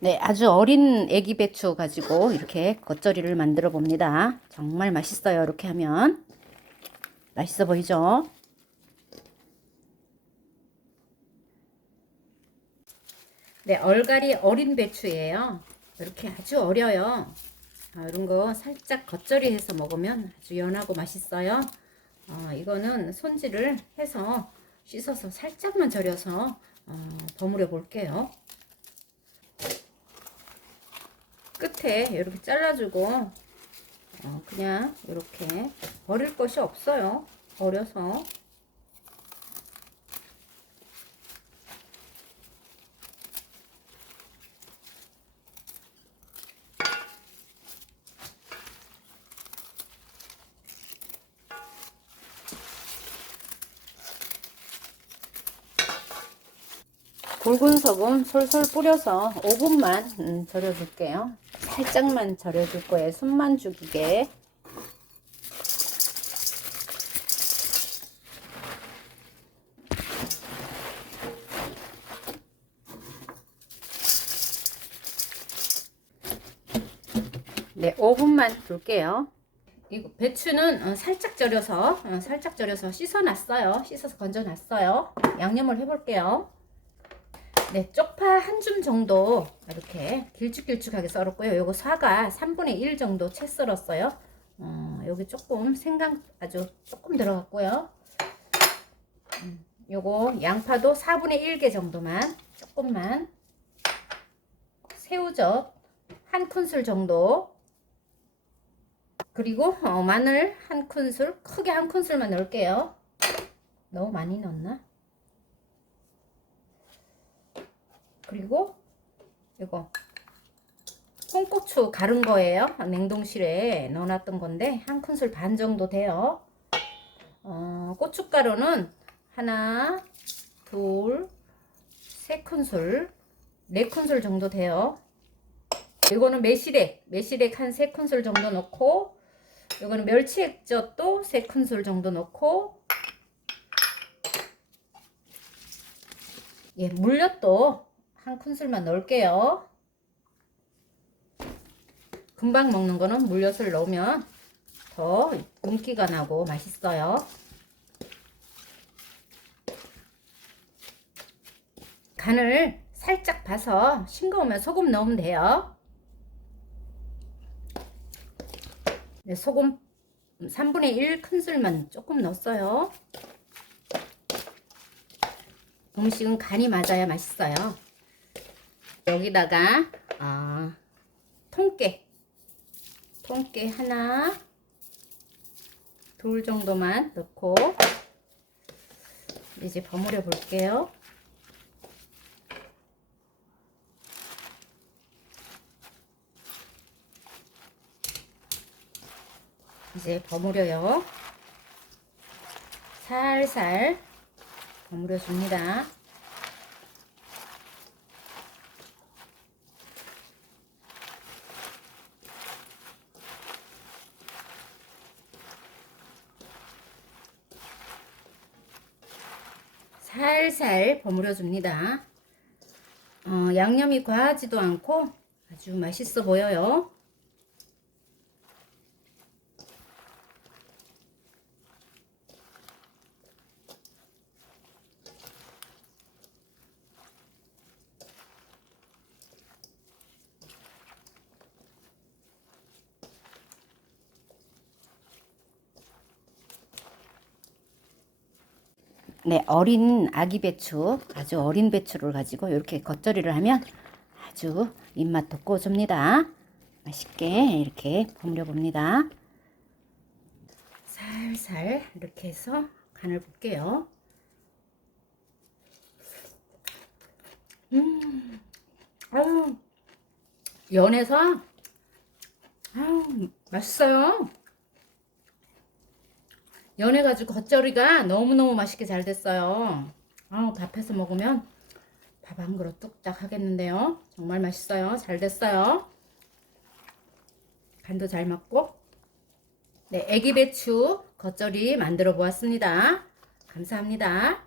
네, 아주 어린 애기 배추 가지고 이렇게 겉절이를 만들어 봅니다. 정말 맛있어요. 이렇게 하면. 맛있어 보이죠? 네, 얼갈이 어린 배추예요. 이렇게 아주 어려요. 아, 이런 거 살짝 겉절이 해서 먹으면 아주 연하고 맛있어요. 어, 이거는 손질을 해서 씻어서 살짝만 절여서 어, 버무려 볼게요. 끝에 이렇게 잘라주고 어, 그냥 이렇게 버릴 것이 없어요. 버려서 굵은 소금 솔솔 뿌려서 5분만 음, 절여줄게요. 살짝만 절여줄 거예요. 숨만 죽이게. 네, 5분만 둘게요. 이거 배추는 어, 살짝 절여서 어, 살짝 절여서 씻어놨어요. 씻어서 건져놨어요. 양념을 해볼게요. 네, 쪽파 한 줌 정도 이렇게 길쭉길쭉하게 썰었고요. 요거 사과 3분의 1 정도 채 썰었어요. 어, 여기 조금 생강 아주 조금 들어갔고요. 음, 요거 양파도 4분의 1개 정도만 조금만 새우젓 한 큰술 정도 그리고 어, 마늘 한 큰술 크게 한 큰술만 넣을게요. 너무 많이 넣었나? 그리고 이거 홍고추 가른 거예요. 냉동실에 넣어놨던 건데 한 큰술 반 정도 돼요. 어, 고춧가루는 하나, 둘, 세 큰술, 네 큰술 정도 돼요. 이거는 매실액, 매실액 한 세 큰술 정도 넣고 이거는 멸치 액젓도 세 큰술 정도 넣고 예, 물엿도 한 큰술만 넣을게요. 금방 먹는 거는 물엿을 넣으면 더 윤기가 나고 맛있어요. 간을 살짝 봐서 싱거우면 소금 넣으면 돼요. 네, 소금 3분의 1 큰술만 조금 넣었어요. 음식은 간이 맞아야 맛있어요. 여기다가 어, 통깨 통깨 하나 둘 정도만 넣고 이제 버무려 볼게요. 이제 버무려요. 살살 버무려 줍니다. 살살 버무려 줍니다. 어, 양념이 과하지도 않고 아주 맛있어 보여요. 네, 어린 아기 배추, 아주 어린 배추를 가지고 이렇게 겉절이를 하면 아주 입맛 돋궈줍니다. 맛있게 이렇게 버무려 봅니다. 살살 이렇게 해서 간을 볼게요. 음, 아유, 연해서, 아유, 맛있어요. 연해가지고 겉절이가 너무너무 맛있게 잘 됐어요. 아, 밥해서 먹으면 밥 한 그릇 뚝딱 하겠는데요. 정말 맛있어요. 잘 됐어요. 간도 잘 맞고. 네, 애기 배추 겉절이 만들어 보았습니다. 감사합니다.